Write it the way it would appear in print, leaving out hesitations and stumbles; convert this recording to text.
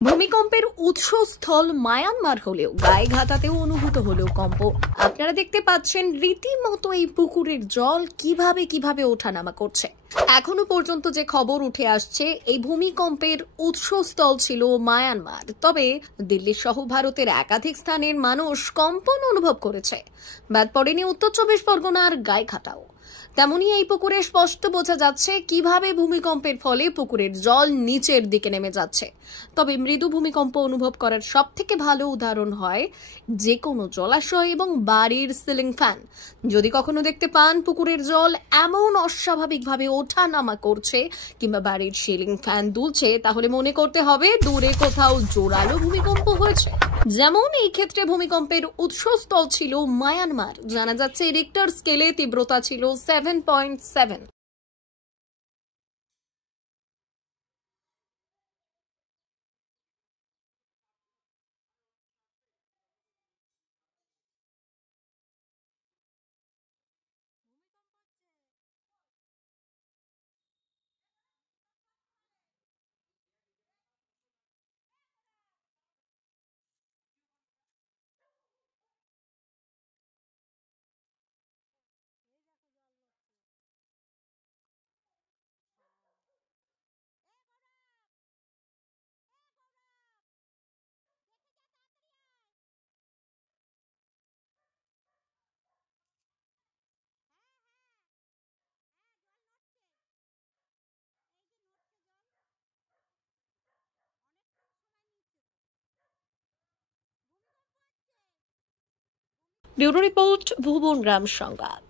ভূমিকম্পের উৎসস্থল মায়ানমার হলেও গায়েঘাটাতেও অনুভূত হলো কম্প। আপনারা দেখতে পাচ্ছেন রীতিমতো এই পুকুরের জল কিভাবে কিভাবে ওঠানামা করছে। এখনো পর্যন্ত যে খবর উঠে আসছে, এই ভূমিকম্পের উৎসস্থল ছিল মায়ানমার। তবে দিল্লি সহ ভারতের একাধিক স্থানের মানুষ কম্পন অনুভব করেছে। বাদ পড়েনি উত্তর 24 পরগনার গায়েঘাটাও। তেমনি এই পুকুরে স্পষ্ট বোঝা যাচ্ছে কিভাবে ভূমিকম্পের ফলে পুকুরের জল নিচের দিকে নেমে যাচ্ছে। তবে মৃদু ভূমিকম্প অনুভব করার সব থেকে ভালো উদাহরণ হয় যে কোনো জলাশয় এবং বাড়ির সিলিং ফ্যান। যদি কখনো দেখতে পান পুকুরের জল এমন অস্বাভাবিকভাবে ওঠা নামা করছে কিংবা বাড়ির সিলিং ফ্যান দুলছে, তাহলে মনে করতে হবে দূরে কোথাও জোরালো ভূমিকম্প হয়েছে। যেমন এই ক্ষেত্রে ভূমিকম্পের উৎসস্থল ছিল মায়ানমার। জানা যাচ্ছে রিক্টার স্কেলে তীব্রতা ছিল 7.7। ব্যুরো রিপোর্ট, ভুবন গ্রাম সংবাদ।